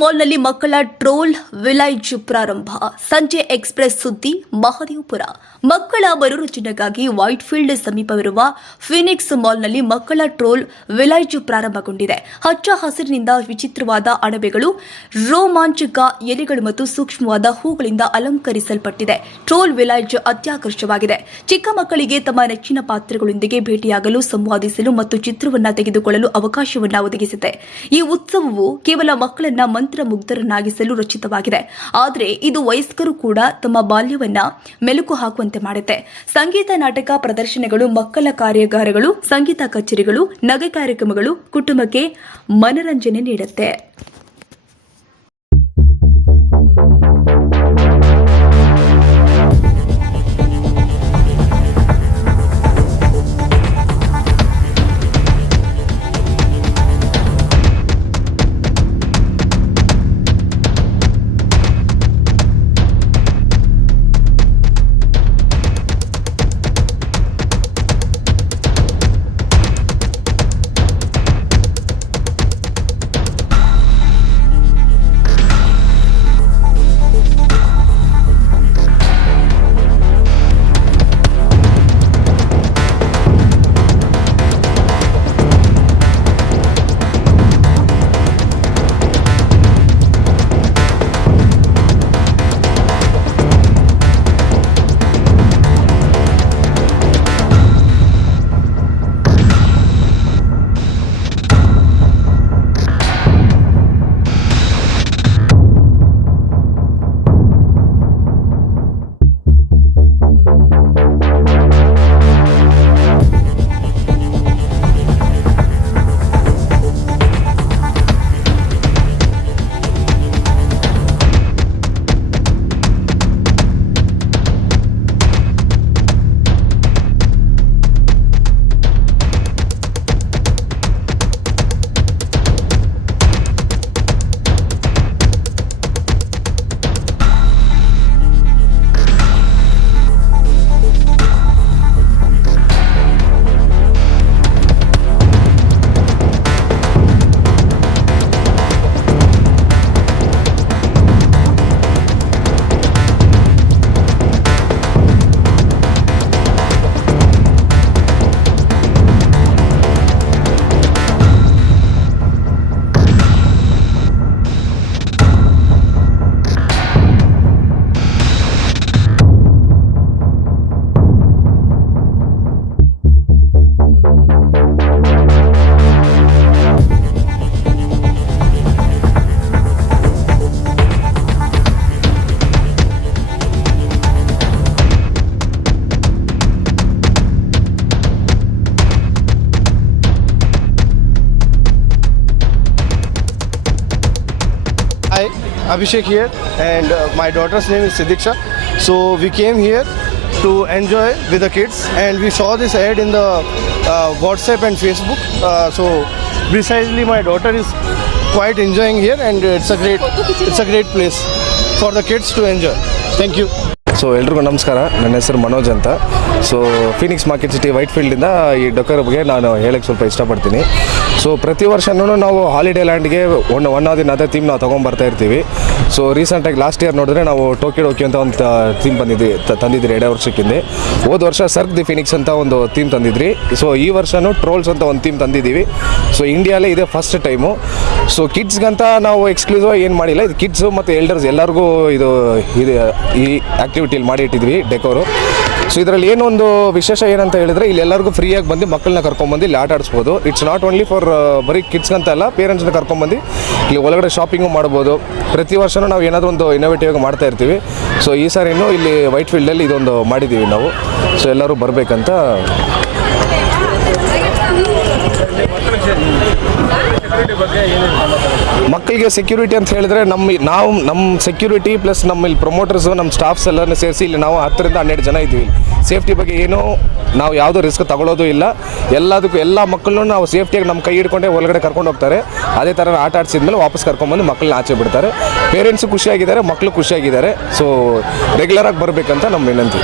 ಮಾಲ್ನಲ್ಲಿ ಮಕ್ಕಳ troll village ಪ್ರಾರಂಭ. ಸಂಜೆ ಎಕ್ಸ್‌ಪ್ರೆಸ್ ಸುದ್ದಿ. ಮಹದೇವಪುರ ಮಕ್ಕಳ ಮನೋರಂಜನೆಗಾಗಿ ವೈಟ್‌ಫೀಲ್ಡ್ ಸಮೀಪವಿರುವ ಫೀನಿಕ್ಸ್ ಮಾಲ್ನಲ್ಲಿ ಮಕ್ಕಳ ಟ್ರೋಲ್ ವಿಲೇಜ್ ಪ್ರಾರಂಭಗೊಂಡಿದೆ. ಹಚ್ಚ ಹಸಿರಿನಿಂದ ವಿಚಿತ್ರವಾದ ಅಣಬೆಗಳು, ರೋಮಾಂಚಕ ಎಲೆಗಳು ಮತ್ತು ಸೂಕ್ಷ್ಮವಾದ ಹೂಗಳಿಂದ ಅಲಂಕರಿಸಲ್ಪಟ್ಟಿದೆ. Troll village ಅತ್ಯಾಕರ್ಷಕವಾಗಿದೆ. ಚಿಕ್ಕ ಮಕ್ಕಳಿಗೆ ತಮ್ಮ ನೆಚ್ಚಿನ ಪಾತ್ರಗಳೊಂದಿಗೆ ಭೇಟಿಯಾಗಲು, ಸಂವಾದಿಸಲು ಮತ್ತು ಚಿತ್ರವನ್ನು ತೆಗೆದುಕೊಳ್ಳಲು ಅವಕಾಶವನ್ನು ಒದಗಿಸಿದೆ. ಈ ಉತ್ಸವವು ಕೇವಲ ಮಕ್ಕಳನ್ನ ಮಂತ್ರಮುಗ್ಧರನ್ನಾಗಿಸಲು ರಚಿತವಾಗಿದೆ. ಆದರೆ ಇದು ವಯಸ್ಕರು ಕೂಡ ತಮ್ಮ ಬಾಲ್ಯವನ್ನ ಮೆಲುಕು ಹಾಕುವಂತೆ ಮಾಡುತ್ತೆ. ಸಂಗೀತ, ನಾಟಕ ಪ್ರದರ್ಶನಗಳು, ಮಕ್ಕಳ ಕಾರ್ಯಾಗಾರಗಳು, ಸಂಗೀತ ಕಚೇರಿಗಳು, ನಗೆ ಕಾರ್ಯಕ್ರಮಗಳು ಕುಟುಂಬಕ್ಕೆ ಮನರಂಜನೆ ನೀಡುತ್ತೆ. Hi, Abhishek here, and my daughter's name is Sidiksha. So we came here to enjoy with the kids, and we saw this ad in the WhatsApp and Facebook. So precisely, my daughter is quite enjoying here, and it's a great place for the kids to enjoy. Thank you. So ಎಲ್ರಿಗೂ ನಮಸ್ಕಾರ. ನನ್ನ ಹೆಸರು ಮನೋಜ್ ಅಂತ. So Phoenix market city ವೈಟ್ಫೀಲ್ಡಿಂದ ಈ ಡೊಕರ್ ಬಗ್ಗೆ ನಾನು ಹೇಳಕ್ಕೆ ಸ್ವಲ್ಪ ಇಷ್ಟಪಡ್ತೀನಿ. ಸೊ ಪ್ರತಿ ವರ್ಷವೂ ನಾವು ಹಾಲಿಡೇ ಲ್ಯಾಂಡ್ಗೆ ಒನ್ ಆರ್ ದಿನ ಅದೇ ಥೀಮ್ ನಾವು ತೊಗೊಂಬರ್ತಾ ಇರ್ತೀವಿ. ಸೊ ರೀಸೆಂಟಾಗಿ ಲಾಸ್ಟ್ ಇಯರ್ ನೋಡಿದ್ರೆ ನಾವು ಟೋಕಿ ಡೋಕಿ ಅಂತ ಒಂದು ಥೀಮ್ ತಂದಿದ್ರಿ 2 ವರ್ಷಕ್ಕಿಂತ. ಹೋದ ವರ್ಷ ಸರ್ಕ್ ದಿ ಫಿನಿಕ್ಸ್ ಅಂತ ಒಂದು ಥೀಮ್ ತಂದಿದ್ರಿ. ಸೊ ಈ ವರ್ಷವೂ ಟ್ರೋಲ್ಸ್ ಅಂತ ಒಂದು ಥೀಮ್ ತಂದಿದ್ದೀವಿ. ಸೊ ಇಂಡಿಯಾಲೇ ಇದೆ ಫಸ್ಟ್ ಟೈಮು. ಸೊ ಕಿಡ್ಸ್ಗಂತ ನಾವು ಎಕ್ಸ್ಕ್ಲೂಸಿವ್ ಏನು ಮಾಡಿಲ್ಲ. ಇದು ಕಿಡ್ಸು ಮತ್ತು ಎಲ್ಡರ್ಸ್ ಎಲ್ಲರಿಗೂ ಇದು ಈ ಆ್ಯಕ್ಟಿವಿಟಿಯಲ್ಲಿ ಮಾಡಿ ಇಟ್ಟಿದ್ವಿ ಡೆಕೋರು. ಸೊ ಇದರಲ್ಲಿ ಏನೊಂದು ವಿಶೇಷ ಏನಂತ ಹೇಳಿದ್ರೆ, ಇಲ್ಲಿ ಎಲ್ಲರಿಗೂ ಫ್ರೀಯಾಗಿ ಬಂದು ಮಕ್ಕಳನ್ನ ಕರ್ಕೊಂಡ್ಬಂದು ಇಲ್ಲಿ ಆಟ ಆಡಿಸ್ಬೋದು. ಇಟ್ಸ್ ನಾಟ್ ಓನ್ಲಿ ಫಾರ್ ಬರೀ ಕಿಡ್ಸ್ ಅಂತ ಅಲ್ಲ, ಪೇರೆಂಟ್ಸ್ನ ಕರ್ಕೊಂಡ್ಬಂದು ಇಲ್ಲಿ ಒಳಗಡೆ ಶಾಪಿಂಗು ಮಾಡ್ಬೋದು. ಪ್ರತಿ ವರ್ಷವೂ ನಾವು ಏನಾದರೂ ಒಂದು ಇನೋವೇಟಿವ್ ಮಾಡ್ತಾ ಇರ್ತೀವಿ. ಸೊ ಈ ಸಾರಿನೂ ಇಲ್ಲಿ ವೈಟ್ಫೀಲ್ಡಲ್ಲಿ ಇದೊಂದು ಮಾಡಿದ್ದೀವಿ ನಾವು. ಸೊ ಎಲ್ಲರೂ ಬರಬೇಕಂತ. ಮಕ್ಕಳಿಗೆ ಸೆಕ್ಯೂರಿಟಿ ಅಂತ ಹೇಳಿದ್ರೆ ನಮ್ಮ ಸೆಕ್ಯೂರಿಟಿ ಪ್ಲಸ್ ನಮ್ಮಲ್ಲಿ ಪ್ರಮೋಟರ್ಸು, ನಮ್ಮ ಸ್ಟಾಫ್ಸ್ ಎಲ್ಲರನ್ನ ಸೇರಿಸಿ ಇಲ್ಲಿ ನಾವು 10 ರಿಂದ 12 ಜನ ಇದ್ದೀವಿ. ಸೇಫ್ಟಿ ಬಗ್ಗೆ ಏನೂ ನಾವು ಯಾವುದೋ ರಿಸ್ಕ್ ತಗೊಳ್ಳೋದು ಇಲ್ಲ. ಎಲ್ಲದಕ್ಕೂ ಎಲ್ಲ ಮಕ್ಕಳನ್ನೂ ನಾವು ಸೇಫ್ಟಿಯಾಗಿ ನಮ್ಮ ಕೈ ಹಿಡ್ಕೊಂಡೆ ಒಳಗಡೆ ಕರ್ಕೊಂಡು ಹೋಗ್ತಾರೆ. ಅದೇ ಥರ ಆಟ ಆಡಿಸಿದ್ಮೇಲೆ ವಾಪಸ್ ಕರ್ಕೊಂಡ್ಬಂದು ಮಕ್ಕಳನ್ನ ಆಚೆ ಬಿಡ್ತಾರೆ. ಪೇರೆಂಟ್ಸು ಖುಷಿಯಾಗಿದ್ದಾರೆ, ಮಕ್ಕಳು ಖುಷಿಯಾಗಿದ್ದಾರೆ. ಸೊ ರೆಗ್ಯುಲರಾಗಿ ಬರಬೇಕಂತ ನಮ್ಮ ವಿನಂತಿ.